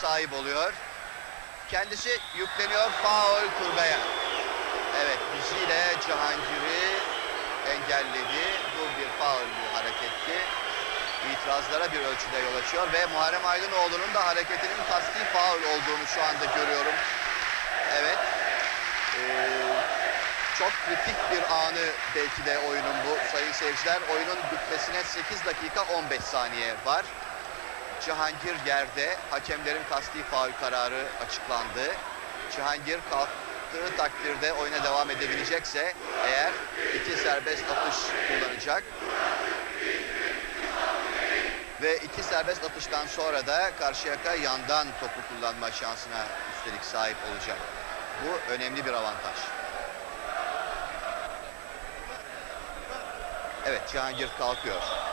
sahip oluyor. Kendisi yükleniyor faul Turgay'a. Evet diziyle Cihangir'i engelledi. Bu bir faul bir hareketti. İtirazlara bir ölçüde yol açıyor ve Muharrem Aydınoğlu'nun da hareketinin kasti faul olduğunu şu anda görüyorum. Evet. Ee, çok kritik bir anı belki de oyunun bu sayın seyirciler. Oyunun bitmesine 8 dakika 15 saniye var. Cihangir yerde. Hakemlerin kasti faul kararı açıklandı. Cihangir kalktığı takdirde oyuna devam edebilecekse eğer iki serbest atış kullanacak. Ve iki serbest atıştan sonra da Karşıyaka yandan topu kullanma şansına üstelik sahip olacak. Bu önemli bir avantaj. Evet Cihangir kalkıyor.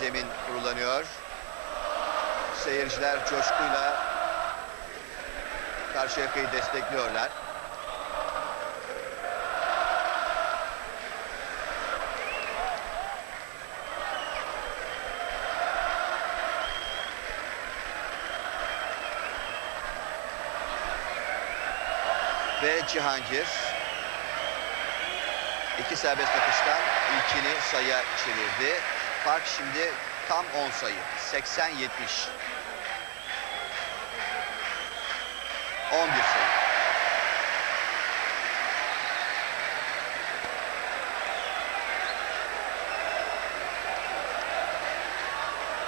Zemin kurulanıyor. Seyirciler coşkuyla Karşıyaka'yı destekliyorlar. Ve Cihangir iki serbest atıştan ilkini sayıya çevirdi. Fark şimdi tam 10 sayı. 80-70. 11 sayı.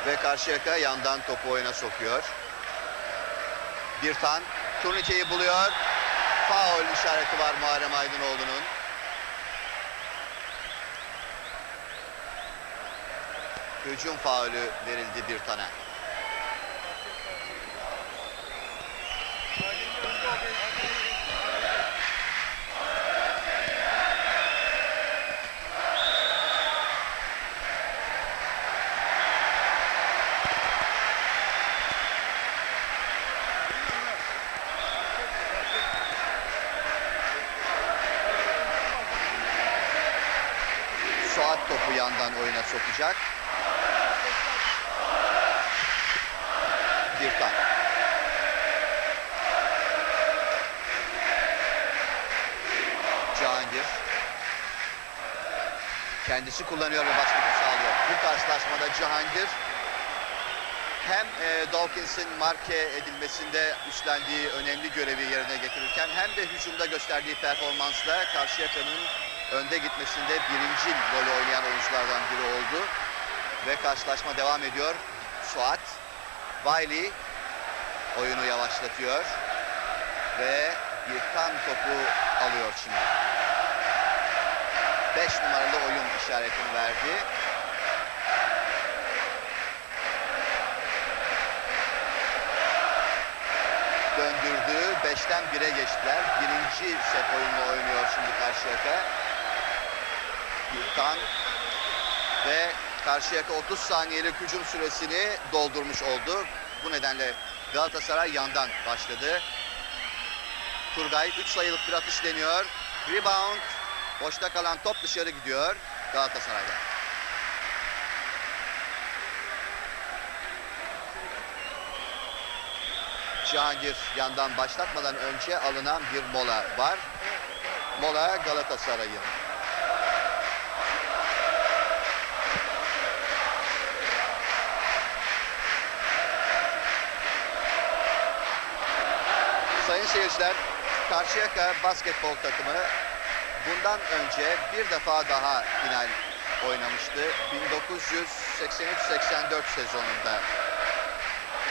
Ve Karşıyaka yandan topu oyuna sokuyor. Bir tan turnikeyi buluyor. Faul işareti var Muharrem Aydınoğlu'nun. Hücum faulü verildi bir tane. Suat topu yandan oyuna sokacak. Birtan. Cihangir. Kendisi kullanıyor ve basketi sağlıyor. Bu karşılaşmada Cihangir hem e, Dawkins'in marke edilmesinde üstlendiği önemli görevi yerine getirirken hem de hücumda gösterdiği performansla Karşıyaka'nın önde gitmesinde birinci rolü oynayan oyunculardan biri oldu. Ve karşılaşma devam ediyor. Suat, Wiley oyunu yavaşlatıyor. Ve Birkan topu alıyor şimdi. 5 numaralı oyun işaretini verdi. Döndürdü. 5'ten 1'e geçtiler. Birinci set oyununu oynuyor şimdi Karşıyaka. Birkan ve Karşıyaka 30 saniyelik hücum süresini doldurmuş oldu. Bu nedenle Galatasaray yandan başladı. Turgay 3 sayılık bir atış deniyor. Rebound. Boşta kalan top dışarı gidiyor Galatasaray'da. Cihangir yandan başlatmadan önce alınan bir mola var. Mola Galatasaray'ın. Sayın seyirciler, Karşıyaka basketbol takımı bundan önce bir defa daha final oynamıştı. 1983-84 sezonunda.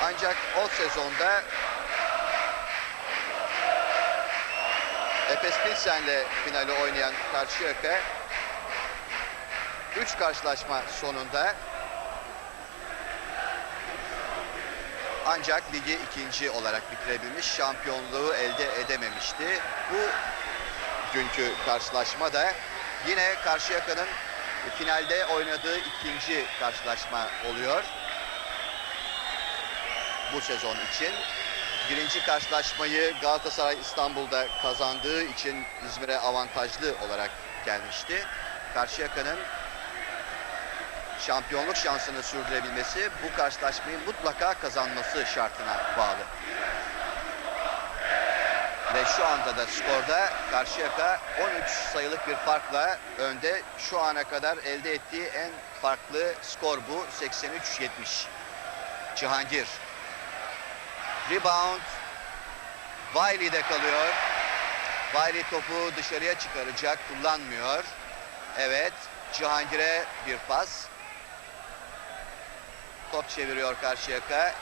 Ancak o sezonda Efes Pilsen'le finali oynayan Karşıyaka 3 karşılaşma sonunda ancak ligi ikinci olarak bitirebilmiş, şampiyonluğu elde edememişti. Bu günkü karşılaşma da yine Karşıyaka'nın finalde oynadığı ikinci karşılaşma oluyor. Bu sezon için. birinci karşılaşmayı Galatasaray İstanbul'da kazandığı için İzmir'e avantajlı olarak gelmişti. Karşıyaka'nın şampiyonluk şansını sürdürebilmesi bu karşılaşmayı mutlaka kazanması şartına bağlı. Ve şu anda da skorda Karşıyaka 13 sayılık bir farkla önde. Şu ana kadar elde ettiği en farklı skor bu. 83-70. Cihangir. Rebound. Wiley'de kalıyor. Wiley topu dışarıya çıkaracak. Kullanmıyor. Evet. Cihangir'e bir pas. Top çeviriyor Karşıyaka.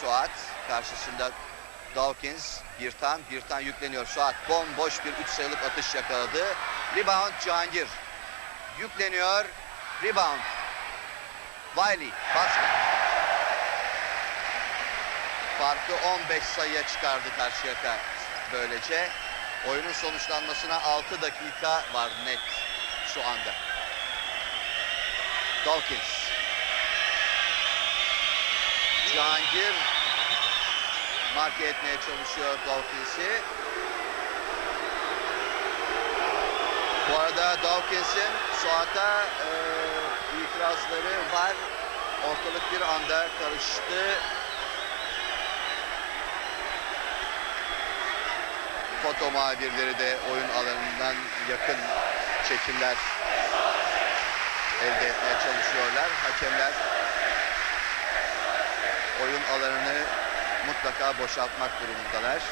Suat karşısında Dawkins, Birtan, Birtan yükleniyor. Suat bomboş bir 3 sayılık atış yakaladı. Rebound Cihangir. Yükleniyor. Rebound. Wiley, basket. Farkı 15 sayıya çıkardı Karşıyaka böylece. Oyunun sonuçlanmasına 6 dakika var net şu anda. Dawkins. Cihangir marke etmeye çalışıyor Dawkins'i. Bu arada Dawkins'in Suat'a e, itirazları var. Ortalık bir anda karıştı. Foto muhabirleri de oyun alanından yakın çekimler elde etmeye çalışıyorlar. Hakemler oyun alanını mutlaka boşaltmak durumundalar.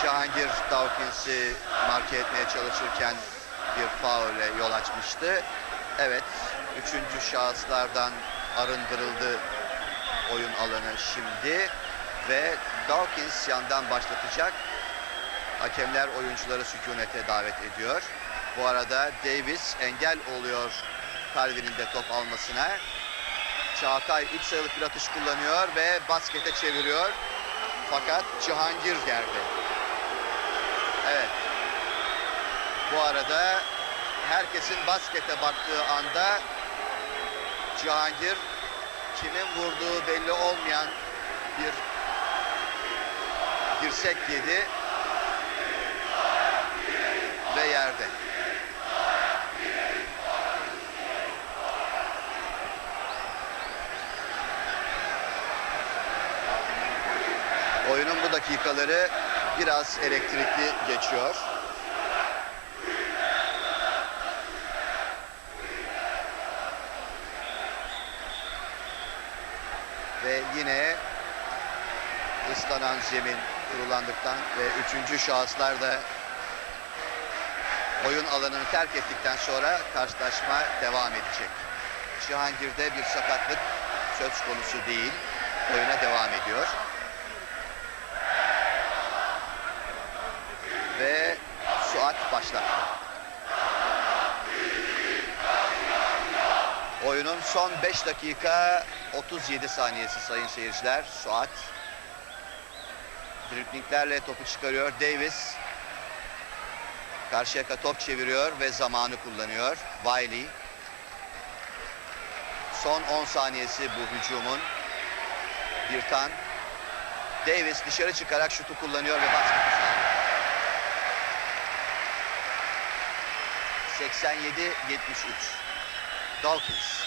Cihangir Dawkins'i marke etmeye çalışırken bir faulle yol açmıştı. Evet, üçüncü şahıslardan arındırıldı oyun alanı şimdi ve Dawkins yandan başlatacak. Hakemler oyuncuları sükunete davet ediyor. Bu arada Davis engel oluyor Calvin'in de top almasına. Çağatay 3 sayılık bir atış kullanıyor ve baskete çeviriyor. Fakat Cihangir geldi. Evet. Bu arada herkesin baskete baktığı anda Cihangir kimin vurduğu belli olmayan bir dirsek yedi ve yerde. Oyunun bu dakikaları biraz elektrikli geçiyor. Ve yine ıslanan zemin kurulandıktan ve üçüncü şahıslar da oyun alanını terk ettikten sonra karşılaşma devam edecek. Cihangir'de bir sakatlık söz konusu değil. Oyuna devam ediyor. Ve Başlattı. Oyunun son 5 dakika 37 saniyesi sayın seyirciler. Suat driplinglerle topu çıkarıyor. Davis Karşıyaka top çeviriyor ve zamanı kullanıyor. Wiley. Son 10 saniyesi bu hücumun. Birtan. Davis dışarı çıkarak şutu kullanıyor ve basketi 87-73. Dawkins.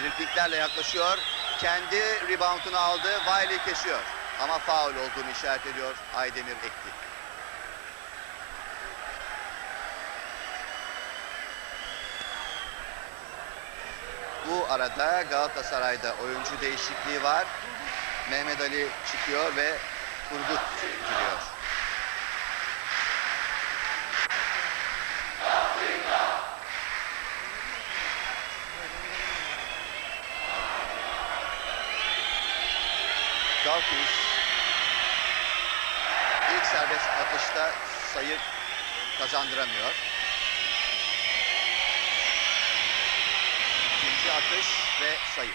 Driplinglerle yaklaşıyor. Kendi reboundunu aldı. Wiley kesiyor. Ama faul olduğunu işaret ediyor Aydemir Ekti. Bu arada Galatasaray'da oyuncu değişikliği var. Mehmet Ali çıkıyor ve Turgut giriyor. Dawkins ilk serbest atışta sayı kazandıramıyor. İkinci atış ve sayı.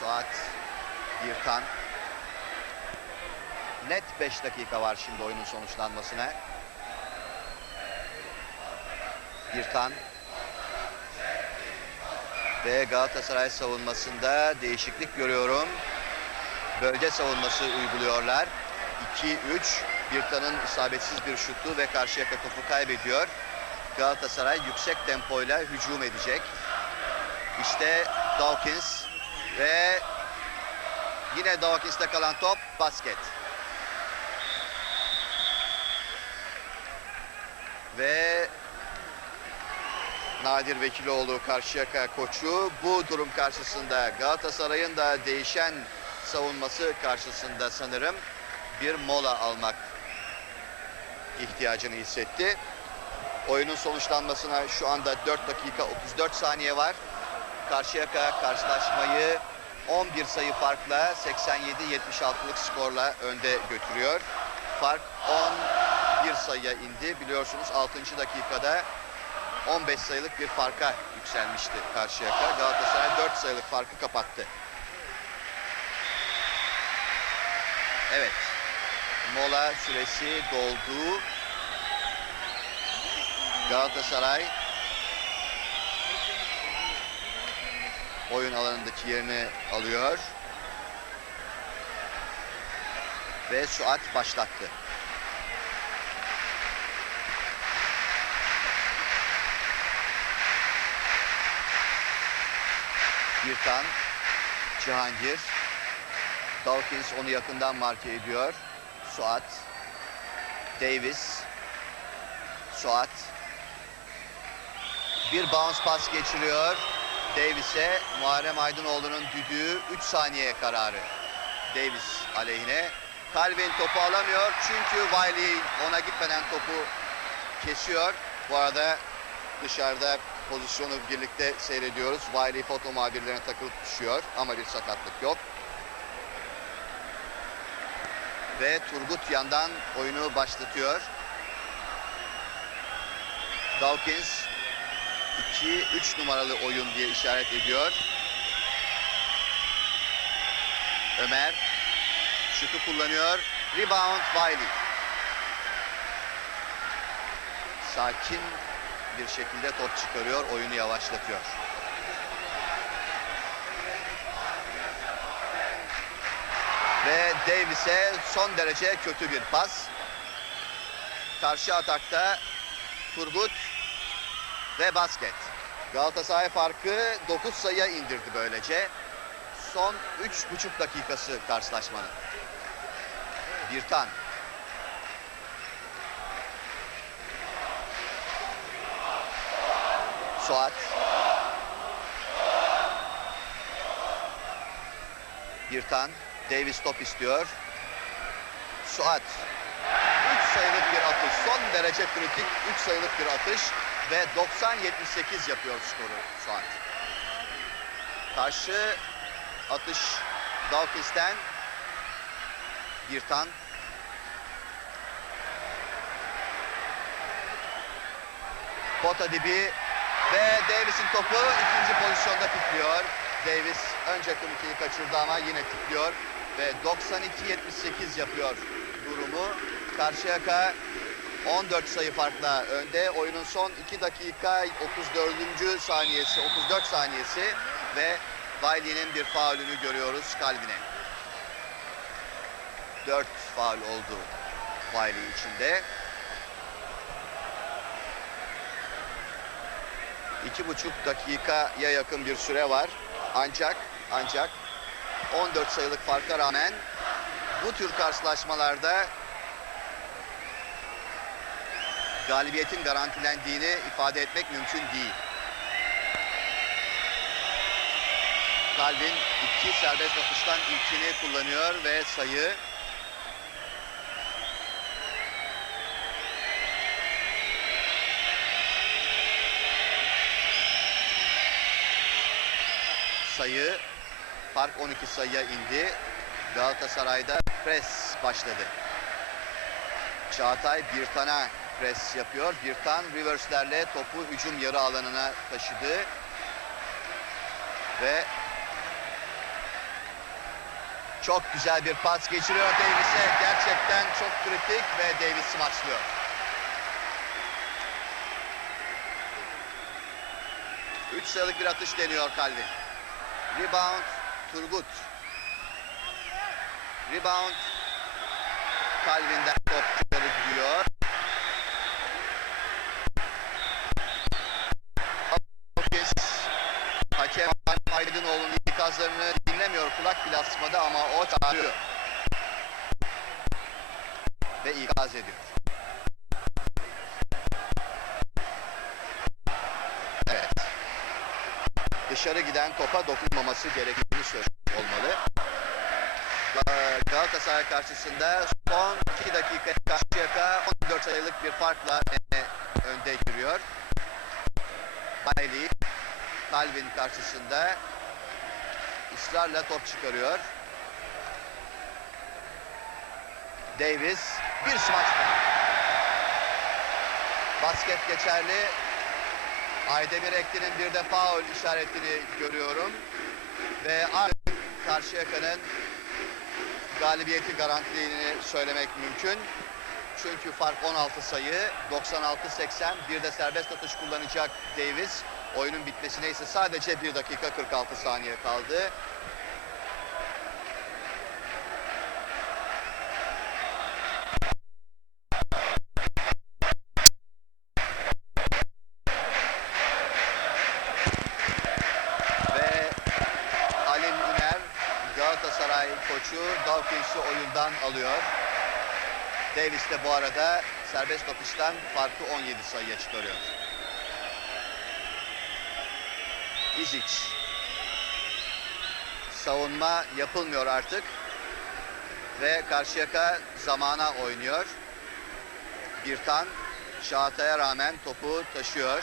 Suat Birtan Net 5 dakika var şimdi oyunun sonuçlanmasına. Birtan ve Galatasaray savunmasında değişiklik görüyorum. Bölge savunması uyguluyorlar. 2-3 Birtan'ın isabetsiz bir şutu ve Karşıyaka topu kaybediyor. Galatasaray yüksek tempoyla hücum edecek. İşte Dawkins ve yine Dawkins'te kalan top basket. Ve Nadir Vekiloğlu Karşıyaka koçu bu durum karşısında Galatasaray'ın da değişen savunması karşısında sanırım bir mola almak ihtiyacını hissetti. Oyunun sonuçlanmasına şu anda 4 dakika 34 saniye var. Karşıyaka karşılaşmayı 11 sayı farkla 87-76'lık skorla önde götürüyor. Fark 11 sayıya indi. Biliyorsunuz 6. dakikada 15 sayılık bir farka yükselmişti Karşıyaka. Galatasaray 4 sayılık farkı kapattı. Evet. Mola süresi doldu. Galatasaray oyun alanındaki yerini alıyor. Ve Suat başlattı. Birtan, Cihangir, Dawkins onu yakından marke ediyor. Suat, Davis, Suat. Bir bounce pas geçiriyor. Davis'e Muharrem Aydınoğlu'nun düdüğü 3 saniye kararı. Davis aleyhine. Calvin topu alamıyor çünkü Wiley ona gitmeden topu kesiyor. Bu arada dışarıda pozisyonu birlikte seyrediyoruz. Wiley foto muhabirlerine takılıp düşüyor ama bir sakatlık yok. Ve Turgut yandan oyunu başlatıyor. Dawkins 2-3 numaralı oyun diye işaret ediyor. Ömer şutu kullanıyor. Rebound Wiley. Sakin bir şekilde top çıkarıyor, oyunu yavaşlatıyor. Ve Davis'e son derece kötü bir pas. Karşı atakta Turgut ve basket. Galatasaray farkı 9 sayıya indirdi böylece. Son 3,5 dakikası karşılaşmanın. Birtan. Suat. Birtan. Davis top istiyor. Suat. 3 sayılık bir atış. Son derece kritik 3 sayılık bir atış. Ve 90-78 yapıyor skoru Suat. Karşı atış Dawkins'ten Birtan. Pota dibi ve Davis'in topu ikinci pozisyonda tikliyor. Davis önce turnikeyi kaçırdı ama yine tikliyor. Ve 92-78 yapıyor durumu. Karşıyaka 14 sayı farkla önde. Oyunun son 2 dakika 34. saniyesi, 34 saniyesi ve Wiley'nin bir faulünü görüyoruz Calvin'e. 4 faul oldu Wiley içinde. İki buçuk dakikaya yakın bir süre var. Ancak ancak 14 sayılık farka rağmen bu tür karşılaşmalarda galibiyetin garantilendiğini ifade etmek mümkün değil. Calvin iki serbest atıştan ilkini kullanıyor ve sayı sayı fark 12 sayıya indi. Galatasaray'da pres başladı. Çağatay Birtan'a pres yapıyor. Birtan reverse'lerle topu hücum yarı alanına taşıdı. Ve Çok güzel bir pas geçiriyor Davis'e. Gerçekten çok kritik ve Davis smaçlıyor. Üç sayılık bir atış deniyor Calvin. Rebound Turgut. Rebound Calvin'den top dışarı gidiyor. Hakem Aydınoğlu'nun ikazlarını dinlemiyor kulak bile asmadı ama o çağırıyor. Ve ikaz ediyor. Dışarı giden topa dokunmaması gerektiğini söylemiş olmalı. Ga- Galatasaray karşısında son 2 dakika Karşıyaka 14 sayılık bir farkla e, önde giriyor. Bailey Calvin karşısında ısrarla top çıkarıyor. Davis bir smaç. Basket geçerli. Aydemir Ekli'nin bir de faul işaretini görüyorum. Ve artık Karşıyaka'nın galibiyeti garantilediğini söylemek mümkün. Çünkü fark 16 sayı, 96-80. Bir de serbest atış kullanacak Davis. Oyunun bitmesine ise sadece 1 dakika 46 saniye kaldı. Davis de bu arada serbest atıştan farkı 17 sayıya çıkarıyor. Izic. Savunma yapılmıyor artık. Ve Karşıyaka zamana oynuyor. Birtan Çağatay'a rağmen topu taşıyor.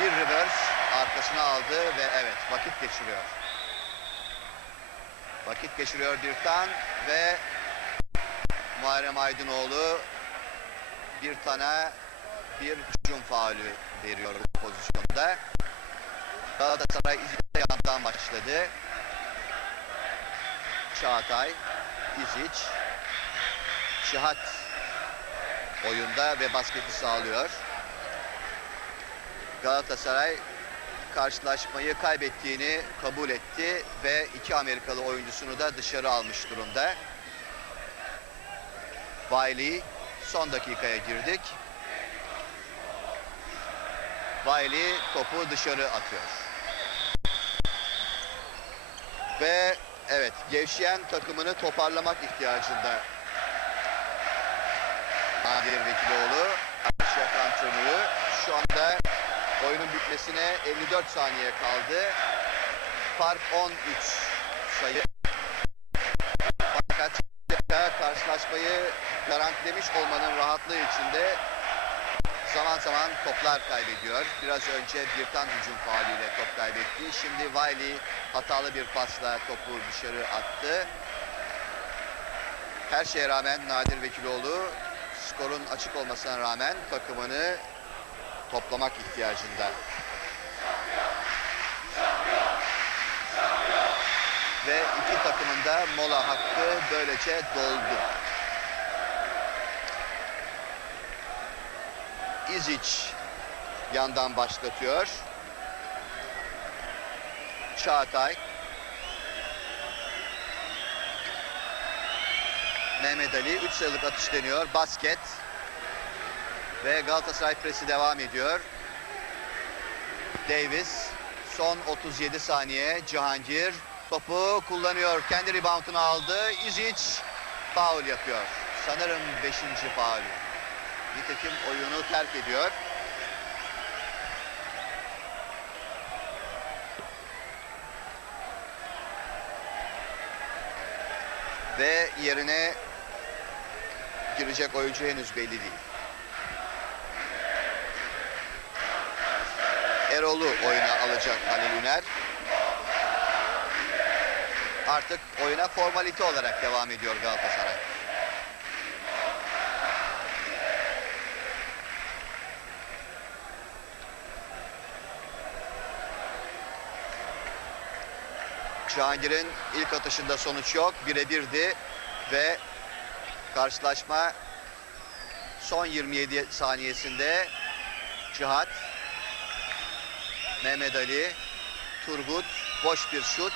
Bir reverse arkasına aldı ve evet vakit geçiriyor. Vakit geçiriyor Birtan ve Muharrem Aydınoğlu bir tane bir hücum faulü veriyor bu pozisyonda. Galatasaray İzic'e yandan başladı. Çağatay, İzic, Şihat oyunda ve basketi sağlıyor. Galatasaray karşılaşmayı kaybettiğini kabul etti ve iki Amerikalı oyuncusunu da dışarı almış durumda. Wiley son dakikaya girdik. Wiley topu dışarı atıyor. Ve evet gevşeyen takımını toparlamak ihtiyacında. Nadir Vekiloğlu, Karşıyaka antrenörü şu anda oyunun bitmesine 54 saniye kaldı. Fark 13 sayı. Fakat karşılaşmayı garantilemiş olmanın rahatlığı içinde zaman zaman toplar kaybediyor. Biraz önce Birtan hücum faaliyle top kaybetti. Şimdi Wiley hatalı bir pasla topu dışarı attı. Her şeye rağmen Nadir Vekiloğlu skorun açık olmasına rağmen takımını toplamak ihtiyacında. Ve iki takımın da mola hakkı böylece doldu. Izic yandan başlatıyor. Çağatay. Mehmet Ali 3 sayılık atış deniyor. Basket. Ve Galatasaray presi devam ediyor. Davis son 37 saniye Cihangir topu kullanıyor. Kendi reboundunu aldı. Izic faul yapıyor. Sanırım 5. faul. Nitekim oyunu terk ediyor. Ve yerine girecek oyuncu henüz belli değil. Erol'u oyuna alacak Halil Üner. Artık oyuna formalite olarak devam ediyor Galatasaray. Cihangir'in ilk atışında sonuç yok. Birebirdi ve karşılaşma son 27 saniyesinde Cihat, Mehmet Ali, Turgut boş bir şut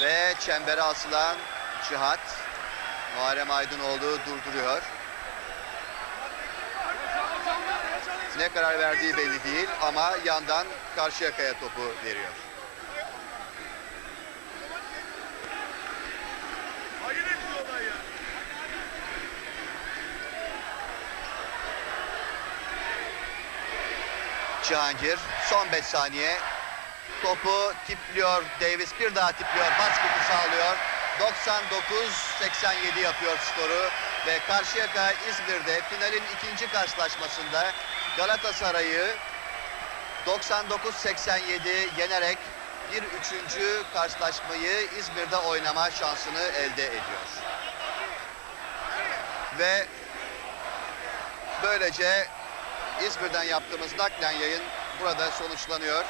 ve çembere asılan Cihat Muharrem Aydınoğlu durduruyor. Ne karar verdiği belli değil ama yandan Karşıyaka'ya topu veriyor. Cihangir. Son 5 saniye. Topu tipliyor Davis. Bir daha tipliyor. Basketi sağlıyor. 99-87 yapıyor skoru. Ve Karşıyaka İzmir'de finalin ikinci karşılaşmasında Galatasaray'ı 99-87 yenerek bir üçüncü karşılaşmayı İzmir'de oynama şansını elde ediyor. Ve böylece İzmir'den yaptığımız naklen yayın burada sonuçlanıyor.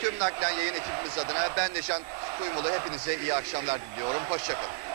Tüm naklen yayın ekibimiz adına ben Neşan Kuymulu hepinize iyi akşamlar diliyorum. Hoşçakalın.